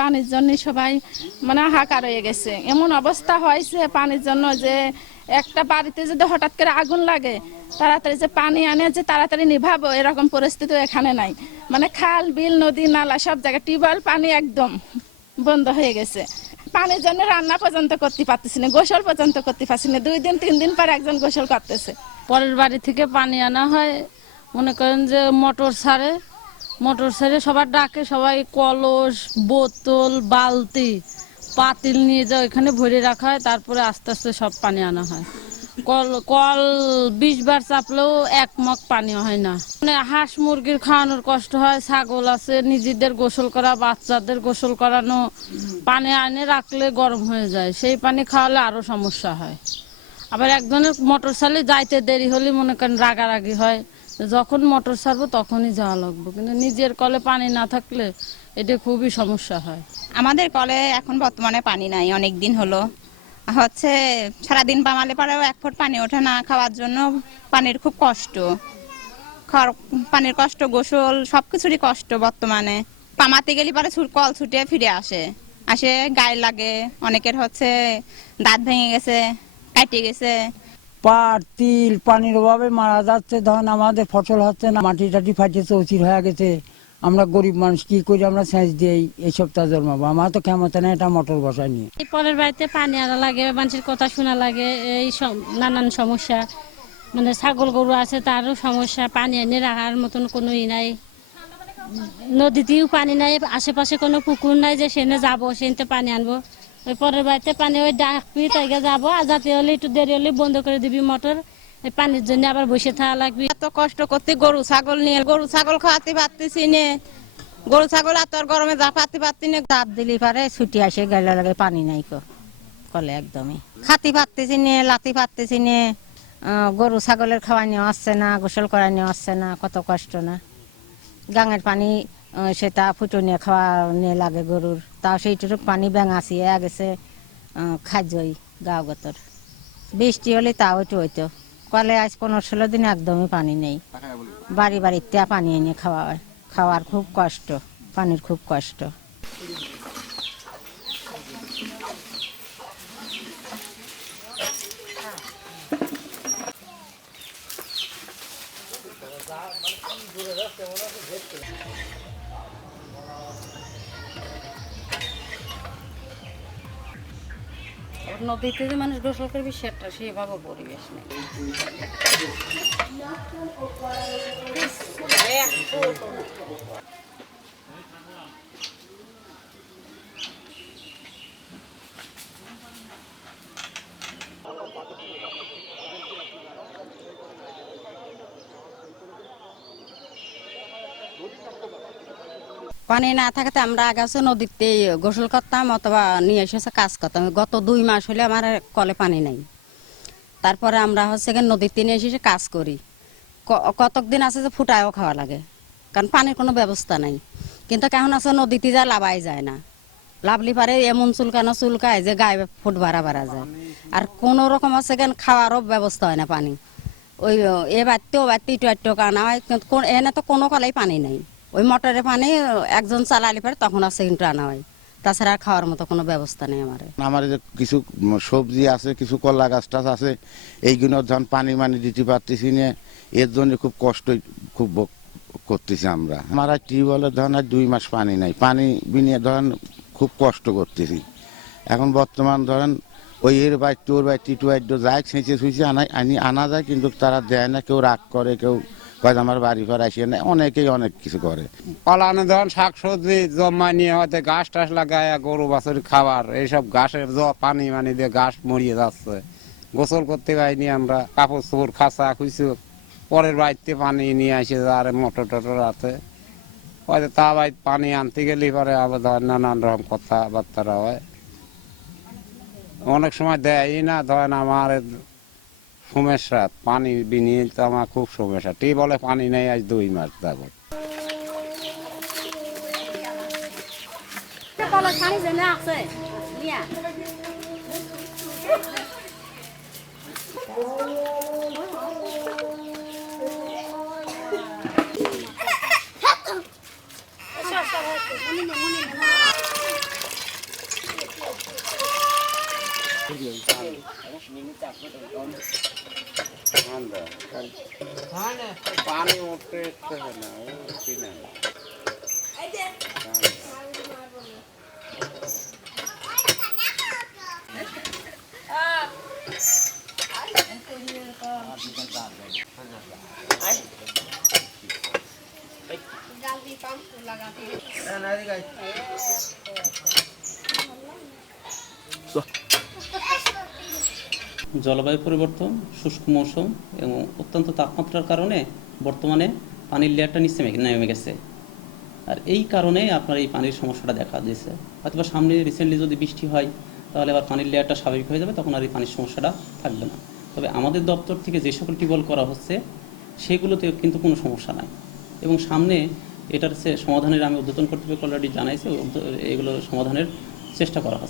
পানির জন্য সবাই মানে হাহাকার হয়ে গেছে। এমন অবস্থা হয়েছে পানির জন্য যে একটা বাড়িতে যদি হঠাৎ করে আগুন লাগে, তাড়াতাড়ি যে পানি আনে যে তাড়াতাড়ি নিভাবো, এরকম পরিস্থিতি এখানে নাই। মানে খাল, বিল, নদী, নালা, সব জায়গায় টিউবওয়েল পানি একদম বন্ধ হয়ে গেছে। পানির জন্য রান্না পর্যন্ত করতে পারতেছি না, গোসল পর্যন্ত করতে পারছি না। দুই দিন, তিন দিন পর একজন গোসল করতেছে। পরের বাড়ি থেকে পানি আনা হয়, মনে করেন যে মোটর ছাড়ে মোটর ছেড়ে সবার ডাকে সবাই কলস, বোতল, বালতি, পাতিল নিয়ে যায়, ওইখানে ভরে রাখা হয়, তারপরে আস্তে আস্তে সব পানি আনা হয়। কল কল বিশ বার চাপলেও এক মগ পানি হয় না। মানে হাঁস মুরগির খাওয়ানোর কষ্ট হয়, ছাগল আছে, নিজেদের গোসল করা, বাচ্চাদের গোসল করানো, পানি আনে, রাখলে গরম হয়ে যায়। সেই পানি খাওয়ালে আরও সমস্যা হয়। আবার একজনের মোটর চালে যাইতে দেরি হলে মনে করেন রাগারাগি হয়। যখন মোটর ছাড়বো তখনই যাওয়া লাগবে। কিন্তু নিজের কলে পানি না থাকলে এটা খুবই সমস্যা হয়। আমাদের কলে এখন বর্তমানে পানি নাই, অনেক দিন হলো। হচ্ছে সারাদিন বামালে পারেও এক ফুট পানি ওঠে না, খাওয়ার জন্য পানির খুব কষ্ট। পানির কষ্ট, গোসল সব কিছুরই কষ্ট বর্তমানে। পামাতে গেলে পরে কল ছুটে ফিরে আসে। আসে গায়ে লাগে, অনেকের হচ্ছে দাঁত ভেঙে গেছে কাটে গেছে। পাট, তিল, পানির অভাবে মারা যাচ্ছে। ধন আমাদের, ফসল হচ্ছে না। মাটি টাটি ফাটিয়ে চৌচির হয়ে গেছে। আমরা গরিব মানুষ, কি করি আমরা সেচ দিই? এই সপ্তাহ জন্মাবো। আমার তো ক্ষমতা নেই এটা মোটর বসায় নিয়ে। পরের বাড়িতে পানি আনা লাগে, মানুষের কথা শোনা লাগে, এই সব- নানান সমস্যা। মানে ছাগল গরু আছে, তারও সমস্যা। পানি এনে রাখার মতন কোনো ই নাই। নদীতেও পানি নাই, আশেপাশে কোনো পুকুর নাই যে সেনে যাব, সেনতে পানি আনব। ওই পরের বাড়িতে পানি ওই ডাকবি তাইকে যাব। আর যাতে হলে একটু দেরি হলে বন্ধ করে দিবি মোটর। এই পানির জন্য আবার বসে থাকা লাগবে। এত কষ্ট করতে গরু ছাগল নিয়ে গরু ছাগল খাওয়াতে পারতেছি নে। গরু ছাগল আর তোর গরমে যা পাতে পারতি না। তাপ দিলি পারে ছুটি আসে গেলে লাগে পানি নাই কো। কলে একদমই। খাতি পারতেছি নে লাতি পারতেছি নে। গরু ছাগলের খাওয়া নেওয়া আসছে না গোসল করা নেওয়া আসছে না কত কষ্ট না। গাঙের পানি সেটা ফুটনিয়ে খাওয়া নিয়ে লাগে গরুর। তাও সেইটুকু পানি ব্যাঙাছিয়ে গেছে আহ, খাদ্যই গাও গতর বৃষ্টি হলে তাও একটু হইতো। কলে আজ পনেরো ষোলো দিন একদমই পানি নেই। বাড়ি বাড়িতে পানি এনে খাওয়া হয়। খাওয়ার খুব কষ্ট পানির খুব কষ্ট। নদীতে যে মানুষ গোসল করবে সেটা সেভাবে পরিবেশ নেই। পানি না থাকাতে আমরা আগে হচ্ছে নদীতে গোসল করতাম অথবা নিয়ে এসে কাজ করতাম। গত দুই মাস হলে আমার কলে পানি নাই। তারপরে আমরা হচ্ছে নদীতে নিয়ে এসে কাজ করি। কতক দিন আছে যে ফুটায়ও খাওয়া লাগে, কারণ পানির কোনো ব্যবস্থা নাই। কিন্তু কেমন আছে নদীতে যা লাভাই যায় না। লাভলি পারে এমন চুলকানো চুলকায় যে গায়ে ফুট বাড়া বাড়া যায়। আর কোনো রকম আছে কেন খাওয়ারও ব্যবস্থা হয় না পানি। ওই, এ বাড়তে ও বাড়তে ইটু আটটু কানা হয়, কিন্তু কোন- এনে তো কোনো কলাই পানি নাই। ওই মোটরে পানি, একজন চালালি পারে তখন আছে কিন্তু আনা হয়। তাছাড়া আর খাওয়ার মতো কোনো ব্যবস্থা নেই আমার। আমার যে কিছু সবজি আছে, কিছু কলা গাছ টাছ আছে, এইগুলো ধন পানি মানি দিতে পারতেছি না, এর জন্য খুব কষ্ট খুব করতেছি আমরা। আমার আর টিউবওয়েলের ধরেন আর দুই মাস পানি নাই। পানি বিনিয়ে ধরেন খুব কষ্ট করতেছি। এখন বর্তমান ধরেন ওই এর বাইর, তোর বাইর, টিটু বাইর যায় ছেঁচে ছুঁচে আনা আনি, আনা যায়, কিন্তু তারা দেয় না, কেউ রাগ করে, কেউ যে আমার বাড়ি ফার আসিয়ে নেয় অনেকেই অনেক কিছু করে। পালানো ধরুন শাক সবজি জমা নিয়ে হয়তো ঘাস টাস লাগায় গরু বাছুর খাবার, এইসব ঘাসের পানি মানি দিয়ে ঘাস মরিয়ে যাচ্ছে। গোসল করতে পারিনি আমরা, কাপড় চোপড় খাসা খুঁজছি, পরের বাড়িতে পানি নিয়ে আসে আর মোটর টোটর আছে। হয়তো তা বাড়ি পানি আনতে গেলে পরে আবার ধর নানান রকম কথাবার্তা হয়। অনেক সময় দেয়ই না, ধরেন আমার সমস্যা পানি বিনিয়ে তো আমার খুব সমস্যা বলে পানি নেই আজ দুই মাস যাব পানি উঠতে না কিনা জলবায়ু পরিবর্তন, শুষ্ক মৌসুম এবং অত্যন্ত তাপমাত্রার কারণে বর্তমানে পানির লেয়ারটা নিচে নেমে- গেছে। আর এই কারণে আপনার এই পানির সমস্যাটা দেখা দিয়েছে। হয়তো সামনে রিসেন্টলি যদি বৃষ্টি হয়, তাহলে আবার পানির লেয়ারটা স্বাভাবিক হয়ে যাবে, তখন আর এই পানির সমস্যাটা থাকবে না। তবে আমাদের দপ্তর থেকে যে সকল টিউবওয়েল করা হচ্ছে সেগুলোতে কিন্তু কোনো সমস্যা নাই। এবং সামনে এটার সে সমাধানের আমি উদ্বোধন কর্তৃপক্ষ অলরেডি জানাইছে এগুলো সমাধানের চেষ্টা করা হচ্ছে।